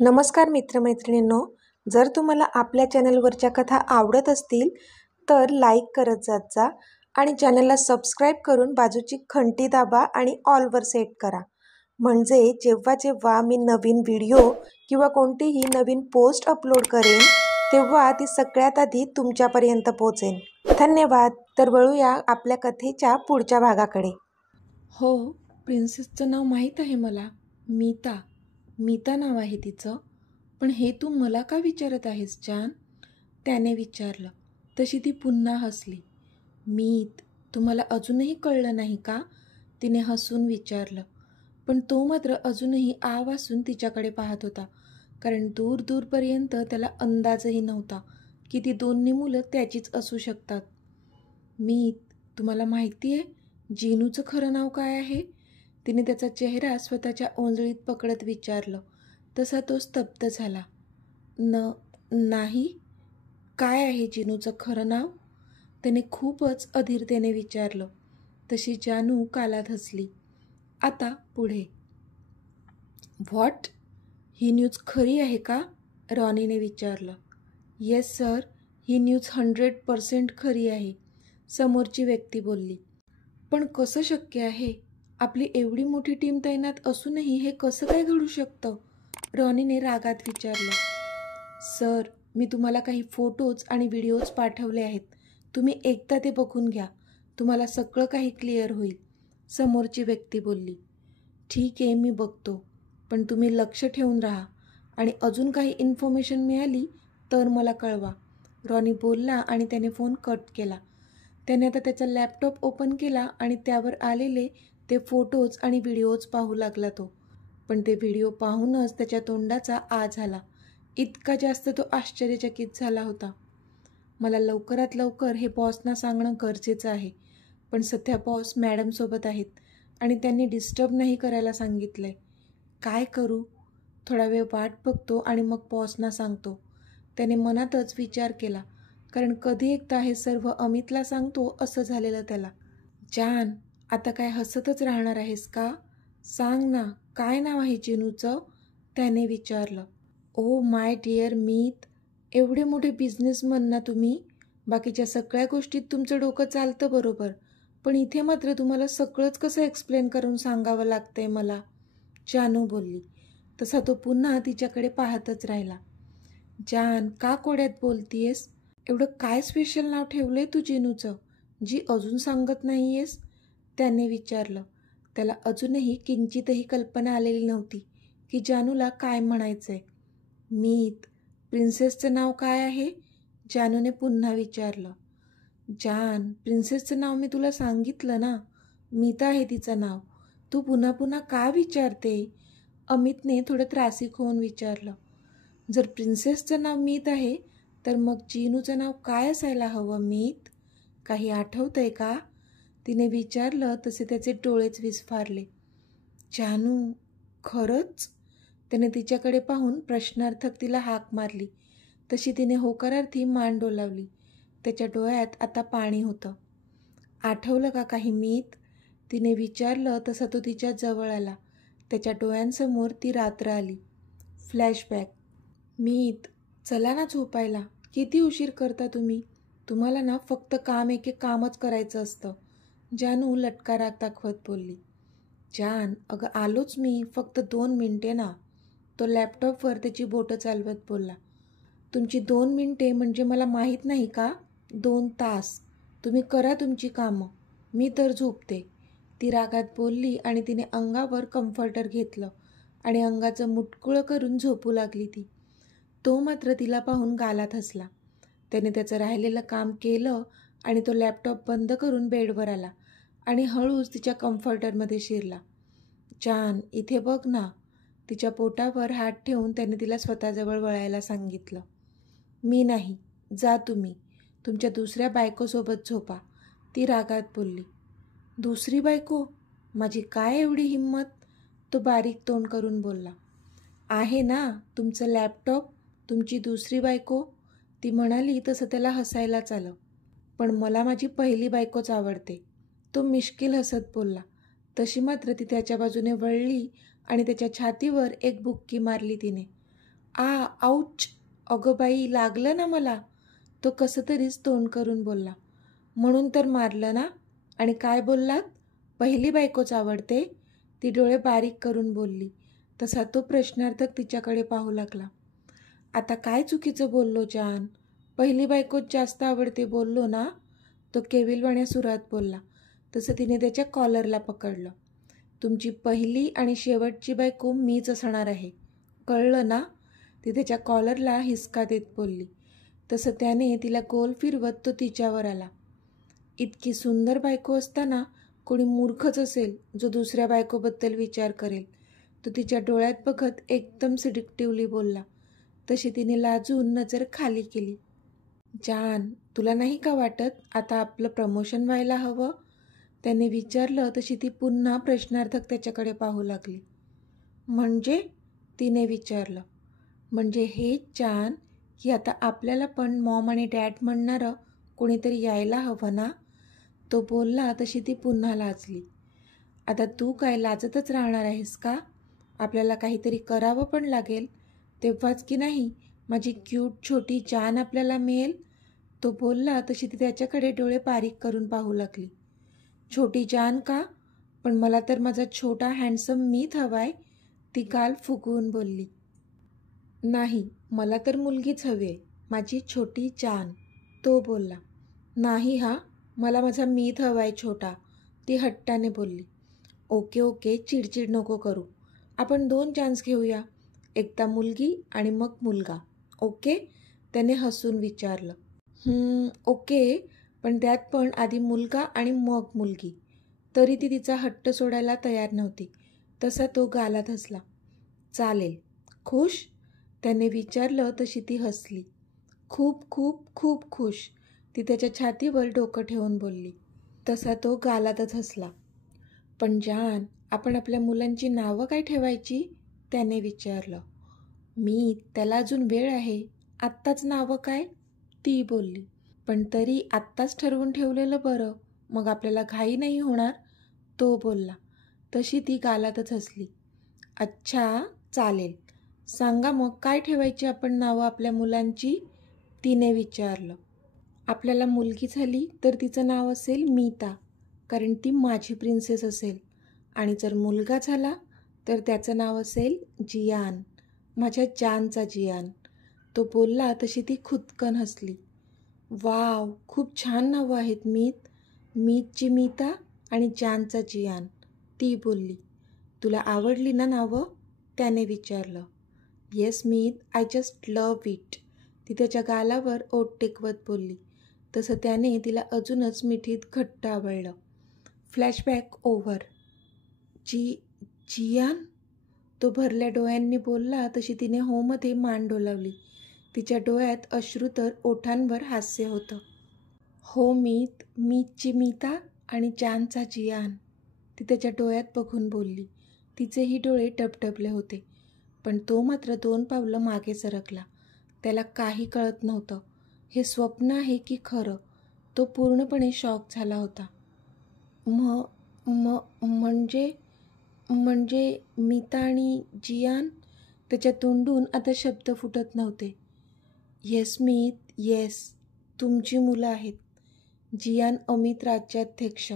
नमस्कार मित्रमैत्रिणींनो, जर तुम्हाला आपल्या चॅनलवरच्या कथा आवडत असतील तर लाईक करत जात जा आणि चॅनलला सबस्क्राईब करून बाजूची घंटी दाबा आणि ऑलवर सेट करा. म्हणजे जेव्हा जेव्हा मी नवीन व्हिडिओ किंवा कोणतीही नवीन पोस्ट अपलोड करेन तेव्हा ती सगळ्यात आधी तुमच्यापर्यंत पोहोचेल. धन्यवाद. तर वळूया आपल्या कथेच्या पुढच्या भागाकडे. हो, प्रिन्सेसचं नाव माहीत आहे मला. मीता नाव आहे तिचं. पण हे तू मला का विचारत आहेस जान? त्याने विचारलं. तशी ती पुन्हा हसली. मीत, तुम्हाला अजूनही कळलं नाही का? तिने हसून विचारलं. पण तो मात्र अजूनही आ वासून तिच्याकडे पाहत होता, कारण दूर दूरपर्यंत त्याला अंदाजही नव्हता की ती दोन्ही मुलं त्याचीच असू शकतात. मीत, तुम्हाला माहिती आहे जिनूचं खरं नाव काय आहे? तिने त्याचा चेहरा स्वतःच्या ओंजळीत पकडत विचारलं. तसा तो स्तब्ध झाला. नाही. काय आहे जिनूचं खरं नाव? त्याने खूपच अधीरतेने विचारलं. तशी जानू कालात हसली. आता पुढे. व्हॉट? ही न्यूज खरी आहे का? रॉनीने विचारलं. येस सर, ही न्यूज 100% खरी आहे, समोरची व्यक्ती बोलली. पण कसं शक्य आहे? आपली एवढी मोठी टीम तैनात असूनही हे कसं काय घडू शकतं? रॉनीने रागात विचारलं. सर, मी तुम्हाला काही फोटोज आणि व्हिडिओज पाठवले आहेत. तुम्ही एकदा ते बघून घ्या. तुम्हाला सगळं काही क्लिअर होईल, समोरची व्यक्ती बोलली. ठीक आहे, मी बघतो. पण तुम्ही लक्ष ठेवून राहा आणि अजून काही इन्फॉर्मेशन मिळाली तर मला कळवा, रॉनी बोलला आणि त्याने फोन कट केला. त्याने आता त्याचा लॅपटॉप ओपन केला आणि त्यावर आलेले ते फोटोज आणि व्हिडिओज पाहू लागला तो. पण ते व्हिडिओ पाहूनच त्याच्या तोंडाचा आ झाला. इतका जास्त तो आश्चर्यचकित झाला होता. मला लवकरात लवकर हे बॉसना सांगणं गरजेचं आहे. पण सध्या बॉस मॅडमसोबत आहेत आणि त्यांनी डिस्टर्ब नाही करायला सांगितलंय. काय करू? थोडा वेळ वाट बघतो आणि मग बॉसना सांगतो, त्याने मनातच विचार केला. कारण कधी एकदा हे सर्व अमितला सांगतो असं झालेलं त्याला. जान, आता काय हसतच राहणार आहेस का? सांग ना, काय नाव आहे जिनूचं? त्याने विचारलं. ओ माय डिअर मीत, एवढे मोठे बिझनेसमन ना तुम्ही. बाकीच्या सगळ्या गोष्टीत तुमचं डोकं चालतं बरोबर, पण इथे मात्र तुम्हाला सगळंच कसं एक्सप्लेन करून सांगावं लागतंय मला, जानू बोलली. तसा तो पुन्हा तिच्याकडे पाहतच राहिला. जान, का कोड्यात बोलतीयेस? एवढं काय स्पेशल नाव ठेवलंय तू जिनूचं, जी अजून सांगत नाहीयेस? त्याने विचारलं. त्याला अजूनही किंचितही कल्पना आलेली नव्हती की जानूला काय म्हणायचंय. मीत, प्रिन्सेसचं नाव काय आहे? जानूने पुन्हा विचारलं. जान, प्रिन्सेसचं नाव मी तुला सांगितलं ना, मीता आहे तिचं नाव. तू पुन्हा पुन्हा का विचारते? अमितने थोडं त्रासिक होऊन विचारलं. जर प्रिन्सेसचं नाव मीत आहे तर मग जिनूचं नाव काय असायला हवं मीत? काही आठवतंय का? तिने विचारलं तसे त्याचे डोळेच विस्फारले. जानू, खरंच? त्याने तिच्याकडे पाहून प्रश्नार्थक तिला हाक मारली. तशी तिने होकारार्थी मान डोलावली. त्याच्या डोळ्यात आता पाणी होतं. आठवलं का काही मीत? तिने विचारलं तसा तो तिच्या जवळ आला. त्याच्या डोळ्यांसमोर ती रात्र आली. फ्लॅशबॅक. मीत, चला ना झोपायला. किती उशीर करता तुम्ही? तुम्हाला ना फक्त काम एके कामच करायचं असतं, जानू लटका दाखवत बोलली. जान, अगं आलोच मी, फक्त 2 मिनिटे ना. तो लॅपटॉपवर त्याची बोटं चालवत बोलला. तुमची 2 मिनिटे म्हणजे मला माहीत नाही का? 2 तास. तुम्ही करा तुमची कामं, मी तर झोपते, ती रागात बोलली आणि तिने अंगावर कम्फर्टर घेतलं आणि अंगाचं मुटकुळं करून झोपू लागली ती. तो मात्र तिला पाहून गालात हसला. त्याने त्याचं राहिलेलं काम केलं आणि तो लॅपटॉप बंद करून बेडवर आला आणि हळूच तिच्या कम्फर्टरमध्ये शिरला. जान, इथे बघ ना. तिच्या पोटावर हात ठेवून त्याने तिला स्वतःजवळ वळायला सांगितलं. मी नाही, जा तुम्ही. तुमच्या दुसऱ्या बायकोसोबत झोपा, ती रागात बोलली. दुसरी बायको? माझी काय एवढी हिंमत? तो बारीक तोंड करून बोलला. आहे ना, तुमचं लॅपटॉप, तुमची दुसरी बायको, ती म्हणाली तसं त्याला हसायलाच आलं. पण मला माझी पहिली बायकोच आवडते, तो मिश्किल हसत बोलला. तशी मात्र ती त्याच्या बाजूने वळली आणि त्याच्या छातीवर एक बुक्की मारली तिने. आऊच! अगं बाई, लागलं ना मला. तो कसं तरीच तोंड करून बोलला. म्हणून तर मारलं ना? आणि काय बोललात? पहिली बायकोच आवडते? ती डोळे बारीक करून बोलली. तसा तो प्रश्नार्थक तिच्याकडे पाहू लागला. आता काय चुकीचं बोललो जान? पहिली बायकोच जास्त आवडते बोललो ना? तो केविलवाण्या सुरात बोलला. तसं तिने त्याच्या कॉलरला पकडलं. तुमची पहिली आणि शेवटची बायको मीच असणार आहे, कळलं ना? ती त्याच्या कॉलरला हिसका देत बोलली. तसं त्याने तिला गोल फिरवत तो तिच्यावर आला. इतकी सुंदर बायको असताना कोणी मूर्खच असेल जो दुसऱ्या बायकोबद्दल विचार करेल. तो तिच्या डोळ्यात बघत एकदम सिडिक्टिव्हली बोलला. तशी तिने लाजून नजर खाली केली. जान, तुला नाही का वाटत आता आपलं प्रमोशन व्हायला हवं? त्याने विचारलं. तशी ती पुन्हा प्रश्नार्थक त्याच्याकडे पाहू लागली. म्हणजे? तिने विचारलं. म्हणजे हेच जान की आता आपल्याला पण मॉम आणि डॅड म्हणणारं कोणीतरी यायला हवं ना? तो बोलला. तशी ती पुन्हा लाजली. आता तू काय लाजतच राहणार आहेस का? आपल्याला काहीतरी करावं पण लागेल, तेव्हाच की नाही माझी क्यूट छोटी जान आपल्याला मिळेल. तो बोलला. तशी ती त्याच्याकडे डोळे बारीक करून पाहू लागली. छोटी जान का? पण मला तर माझा छोटा हँडसम मीत हवाय, ती गाल फुगवून बोलली. नाही, मला तर मुलगीच हवी आहे, माझी छोटी जान. तो बोलला. नाही हा, मला माझा मीत हवाय छोटा, ती हट्टाने बोलली. ओके ओके, चिडचिड नको करू. आपण 2 चान्स घेऊया, एकदा मुलगी आणि मग मुलगा. ओके? त्याने हसून विचारलं. ओके, पण त्यात पण आधी मुलगा आणि मग मुलगी. तरी ती तिचा हट्ट सोडायला तयार नव्हती. तसा तो गालात हसला. चालेल. खुश? त्याने विचारलं. तशी ती हसली. खूप खूप खूप खुश, ती त्याच्या छातीवर डोकं ठेवून बोलली. तसा तो गालातच हसला. पण जान, आपण आपल्या मुलांची नावं काय ठेवायची? त्याने विचारलं. त्याला अजून वेळ आहे, आत्ताच नावं काय? ती बोलली. पण तरी आत्ताच ठरवून ठेवलेलं बरं, मग आपल्याला घाई नाही होणार. तो बोलला. तशी ती गालातच हसली. अच्छा, चालेल. सांगा मग काय ठेवायची आपण नावं आपल्या मुलांची? तिने विचारलं. आपल्याला मुलगी झाली तर तिचं नाव असेल मीता, कारण ती माझी प्रिन्सेस असेल. आणि जर मुलगा झाला तर त्याचं नाव असेल जियान, माझ्या जानचा जियान. तो बोलला. तशी ती खुदकन हसली. वाव, खूप छान नावं आहेत मीतची मीता आणि जानचा जियान. ती बोलली. तुला आवडली ना नावं? त्याने विचारलं. Yes Meet, I just love it, ती त्याच्या गालावर ओठ टेकवत बोलली. तसं त्याने तिला अजूनच मिठीत घट्ट आवडलं. Flashback over. जियान? तो भरल्या डोळ्यांनी बोलला. तशी तिने होमध्ये मान डोलावली. तिच्या डोळ्यात अश्रू तर ओठांवर हास्य होतं. हो मीतची मीता आणि जानचा जियान, ती त्याच्या डोळ्यात बघून बोलली. तिचेही डोळे टपटपले होते. पण तो मात्र 2 पावलं मागे सरकला. त्याला काही कळत नव्हतं, हे स्वप्न आहे की खरं. तो पूर्णपणे शॉक झाला होता. म्हणजे मीता आणि जियान? त्याच्या तोंडून आता शब्द फुटत नव्हते. येस मीत, येस, तुमची मुलं आहेत. जियान अमित राज्याध्यक्ष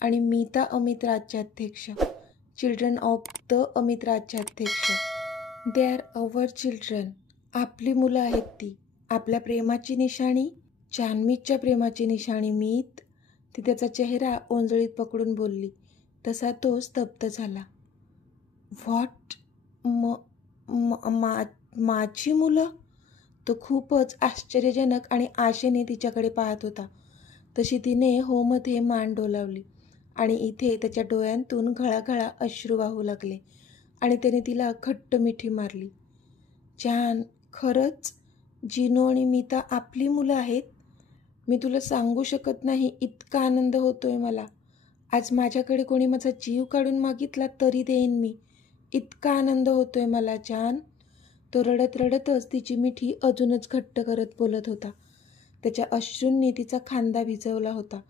आणि Meeta Amit Rajyadhyaksha, children of the Amit Rajyadhyaksha. They are our children. आपली मुलं आहेत ती, आपल्या प्रेमाची निशाणी, जान्हवीच्या प्रेमाची निशाणी मीत, ती त्याचा चेहरा ओंजळीत पकडून बोलली. तसा तो स्तब्ध झाला. व्हॉट? माझी मुलं? तो खूपच आश्चर्यजनक आणि आशेने तिच्याकडे पाहत होता. तशी तिने होमध्ये मान डोलावली आणि इथे त्याच्या डोळ्यांतून घळाघळा अश्रू वाहू लागले आणि त्याने तिला घट्ट मिठी मारली. जान, खरंच जिनू आणि मीता आपली मुलं आहेत? मी तुला सांगू शकत नाही, इतका आनंद होतोय मला. आज माझ्याकडे कोणी माझा जीव काढून मागितला तरी देईन मी, इतका आनंद होतोय मला जान. तो रडत रडतच तिची मिठी अजूनच घट्ट करत बोलत होता. त्याच्या अश्रूंनी तिचा खांदा भिजवला होता.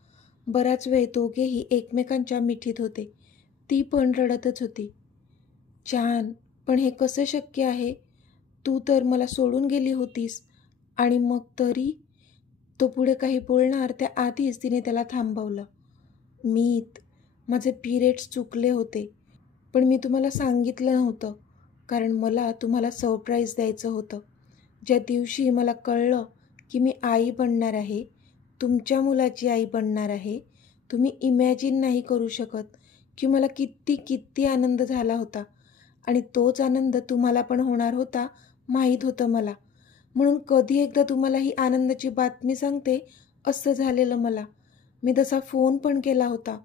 बराच वेळ दोघेही एकमेकांच्या मिठीत होते. ती पण रडतच होती. जान, पण हे कसं शक्य आहे? तू तर मला सोडून गेली होतीस. आणि मग तरी तो पुढे काही बोलणार त्या आधीच तिने त्याला थांबवलं. मीत, माझे पिरियड्स चुकले होते, पण मी तुम्हाला सांगितलं नव्हतं, कारण मला तुम्हाला सरप्राईज द्यायचं होतं. ज्या दिवशी मला कळलं की मी आई बनणार आहे, तुमच्या मुलाची आई बनणार आहे, तुम्ही इमॅजिन नाही करू शकत की मला किती किती आनंद झाला होता. आणि तोच आनंद तुम्हाला पण होणार होता माहीत होतं मला. म्हणून कधी एकदा तुम्हाला ही आनंदाची बातमी सांगते असं झालेलं मला. मी तसा फोन पण केला होता,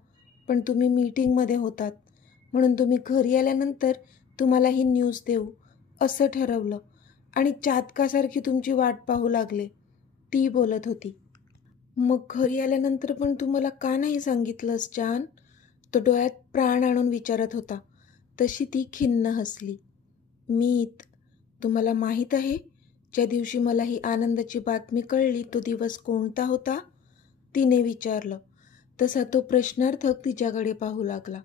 पण तुम्ही मीटिंगमध्ये होतात, म्हणून तुम्ही घरी आल्यानंतर तुम्हाला ही न्यूज देऊ असं ठरवलं. आणि चातकासारखी तुमची वाट पाहू लागले, ती बोलत होती. मग घरी आल्यानंतर पण तुम्हाला का नाही सांगितलंस जान? तो डोळ्यात प्राण आणून विचारत होता. तशी ती खिन्न हसली. मीत, तुम्हाला माहीत आहे ज्या दिवशी मला ही आनंदाची बातमी कळली तो दिवस कोणता होता? तिने विचारलं. तसा तो प्रश्नार्थक तिच्याकडे पाहू लागला.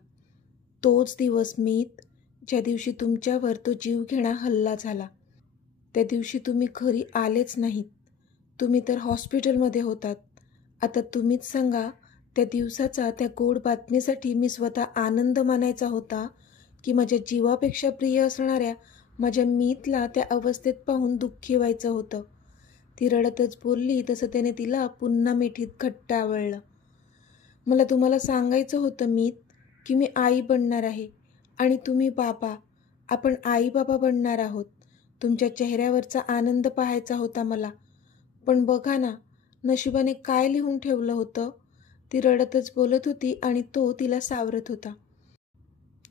तोच दिवस मीत, ज्या दिवशी तुमच्यावर तो जीवघेणा हल्ला झाला. त्या दिवशी तुम्ही घरी आलेच नाहीत, तुम्ही तर हॉस्पिटलमध्ये होतात. आता तुम्हीच सांगा, त्या दिवसाचा त्या गोड बातमीसाठी मी स्वतः आनंद मानायचा होता की माझ्या जीवापेक्षा प्रिय असणाऱ्या माझ्या मीतला त्या अवस्थेत पाहून दुःखी व्हायचं होतं. ती रडतच बोलली तसं त्याने तिला पुन्हा मिठीत घट्ट आवळलं. मला तुम्हाला सांगायचं होतं मीत की मी आई बनणार आहे आणि तुम्ही बाबा. आपण आई बाबा बनणार आहोत. तुमच्या चेहऱ्यावरचा आनंद पाहायचा होता मला. पण बघा ना, नशिबाने काय लिहून ठेवलं होतं. ती रडतच बोलत होती आणि तो तिला सावरत होता.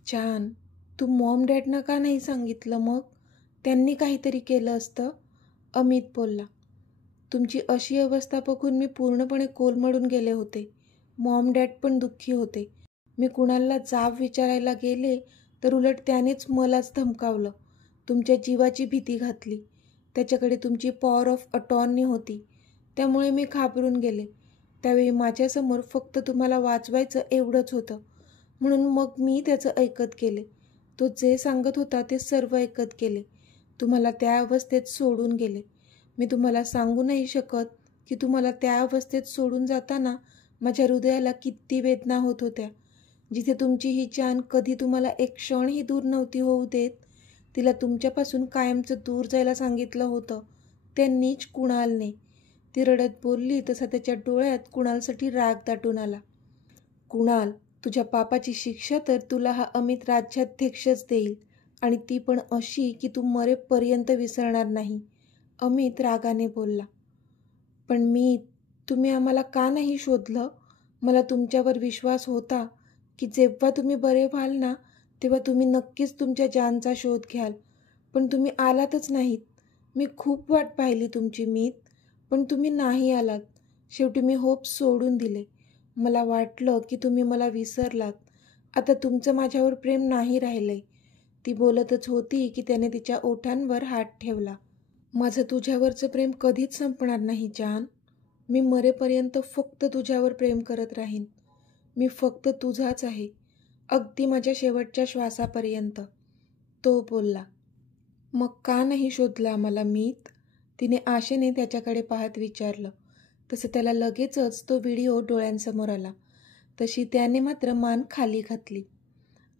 छान, तू मॉम डॅडना का नाही सांगितलं मग? त्यांनी काहीतरी केलं असतं, अमित बोलला. तुमची अशी अवस्था बघून मी पूर्णपणे कोलमडून गेले होते. मॉम डॅड पण दुःखी होते. मी कुणाला जाब विचारायला गेले तर उलट त्यानेच मलाच धमकावलं, तुमच्या जीवाची भीती घातली. त्याच्याकडे तुमची पॉवर ऑफ अटॉर्नी होती, त्यामुळे मी घाबरून गेले. त्यावेळी माझ्यासमोर फक्त तुम्हाला वाचवायचं एवढंच होतं, म्हणून मग मी त्याचं ऐकत गेले. तो जे सांगत होता ते सर्व ऐकत गेले. तुम्हाला त्या अवस्थेत सोडून गेले. मी तुम्हाला सांगू नाही शकत की तुम्हाला त्या अवस्थेत सोडून जाताना माझ्या हृदयाला किती वेदना होत होत्या. जिथे तुमची ही जान कधी तुम्हाला एक क्षणही दूर नव्हती होऊ देत, तिला तुमच्यापासून कायमचं दूर जायला सांगितलं होतं, त्या नीच कुणालने. ती रडत बोलली तसा त्याच्या डोळ्यात कुणालसाठी राग दाटून आला. कुणाल, तुझ्या पापाची शिक्षा तर तुला हा अमित राज्याध्यक्षच देईल, आणि ती पण अशी की तू मरेपर्यंत विसरणार नाही, अमित रागाने बोलला. पण तुम्ही आम्हाला का नाही शोधलं? मला तुमच्यावर विश्वास होता की जेव्हा तुम्ही बरे व्हाल ना, तेव्हा तुम्ही नक्कीच तुमच्या जानचा शोध घ्याल. पण तुम्ही आलातच नाहीत. मी खूप वाट पाहिली तुमची मीत, पण तुम्ही नाही आलात. शेवटी मी होप सोडून दिले. मला वाटलं की तुम्ही मला विसरलात. आता तुमचं माझ्यावर प्रेम नाही राहिलंय. ती बोलतच होती की त्याने तिच्या ओठांवर हात ठेवला. माझं तुझ्यावरचं प्रेम कधीच संपणार नाही जान. मी मरेपर्यंत फक्त तुझ्यावर प्रेम करत राहीन. मी फक्त तुझाच आहे, अगदी माझ्या शेवटच्या श्वासापर्यंत, तो बोलला. मग का नाही शोधला आम्हाला मीत? तिने आशेने त्याच्याकडे पाहत विचारलं. तसं त्याला लगेचच तो व्हिडिओ डोळ्यांसमोर आला. तशी त्याने मात्र मान खाली घातली.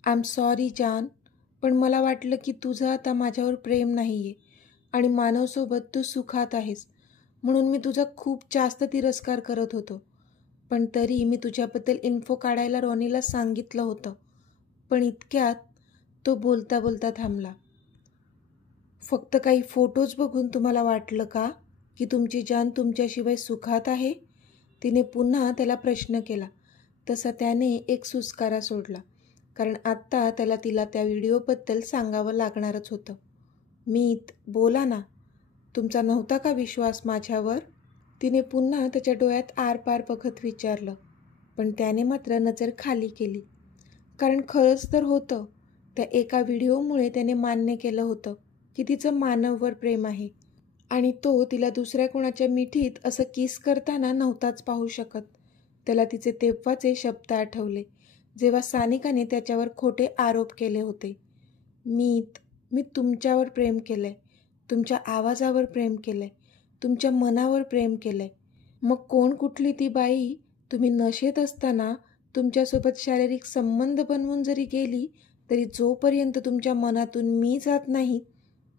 आय एम सॉरी जान, पण मला वाटलं की तुझं आता माझ्यावर प्रेम नाही आहे आणि मानवसोबत तू सुखात आहेस, म्हणून मी तुझा खूप जास्त तिरस्कार करत होतो. पण तरी मी तुझ्याबद्दल इन्फो काढायला रॉनीला सांगितलं होतं. पण इतक्यात तो बोलता बोलता थांबला. फक्त काही फोटोज बघून तुम्हाला वाटलं का की तुमची जान तुमच्याशिवाय सुखात आहे? तिने पुन्हा त्याला प्रश्न केला. तसा त्याने एक सुस्कारा सोडला, कारण आत्ता त्याला तिला त्या व्हिडिओबद्दल सांगावं लागणारच होतं. मीत, बोला ना, तुमचा नव्हता का विश्वास माझ्यावर? तिने पुन्हा त्याच्या डोळ्यात आरपार बघत विचारलं. पण त्याने मात्र नजर खाली केली, कारण खरंच तर होतं. त्या एका व्हिडिओमुळे त्याने मान्य केलं होतं की तिचं मानववर प्रेम आहे, आणि तो तिला दुसऱ्या कोणाच्या मिठीत असं किस करताना नव्हताच पाहू शकत. त्याला तिचे तेव्हाचे शब्द आठवले, जेव्हा सानिकाने त्याच्यावर खोटे आरोप केले होते. मी तुमच्यावर प्रेम केलंय, तुमच्या आवाजावर प्रेम केलं आहे, तुमच्या मनावर प्रेम केलं आहे. मग कोण कुठली ती बाई तुम्ही नशेत असताना तुमच्यासोबत शारीरिक संबंध बनवून जरी गेली तरी जोपर्यंत तुमच्या मनातून मी जात नाही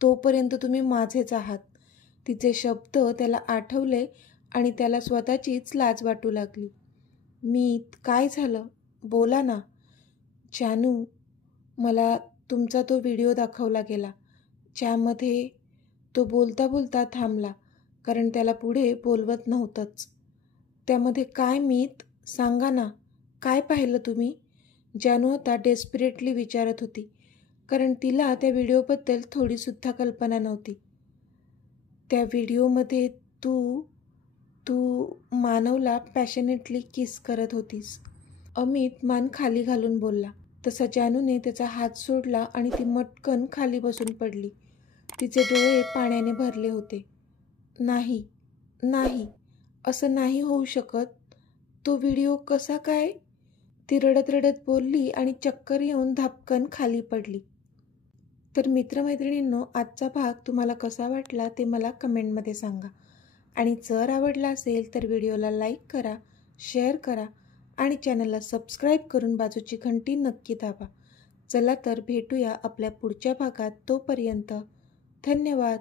तोपर्यंत तुम्ही माझेच आहात. तिचे शब्द त्याला आठवले आणि त्याला स्वतःचीच लाज वाटू लागली. मीत, काय झालं? बोला ना. जानू, मला तुमचा तो व्हिडिओ दाखवला गेला ज्यामध्ये तो बोलता बोलता थांबला कारण त्याला पुढे बोलवत नव्हतंच. त्यामध्ये काय मीत? सांगा ना, काय पाहिलं तुम्ही? जानू आता डेस्परेटली विचारत होती कारण तिला त्या व्हिडिओबद्दल थोडीसुद्धा कल्पना नव्हती. त्या व्हिडिओमध्ये तू मानवला पॅशनेटली किस करत होतीस. अमित मान खाली घालून बोलला. तसा जानूने त्याचा हात सोडला आणि ती मटकन खाली बसून पडली. तिचे डोळे पाण्याने भरले होते. नाही नाही, असं नाही होऊ शकत. तो व्हिडिओ कसा काय? ती रडत रडत बोलली आणि चक्कर येऊन धापकन खाली पडली. तर मित्रमैत्रिणींनो, आजचा भाग तुम्हाला कसा वाटला ते मला कमेंटमध्ये सांगा. आणि जर आवडला असेल तर व्हिडिओला लाईक करा, शेअर करा आणि चॅनलला सबस्क्राईब करून बाजूची घंटी नक्की दाबा. चला तर भेटूया आपल्या पुढच्या भागात. तोपर्यंत धन्यवाद.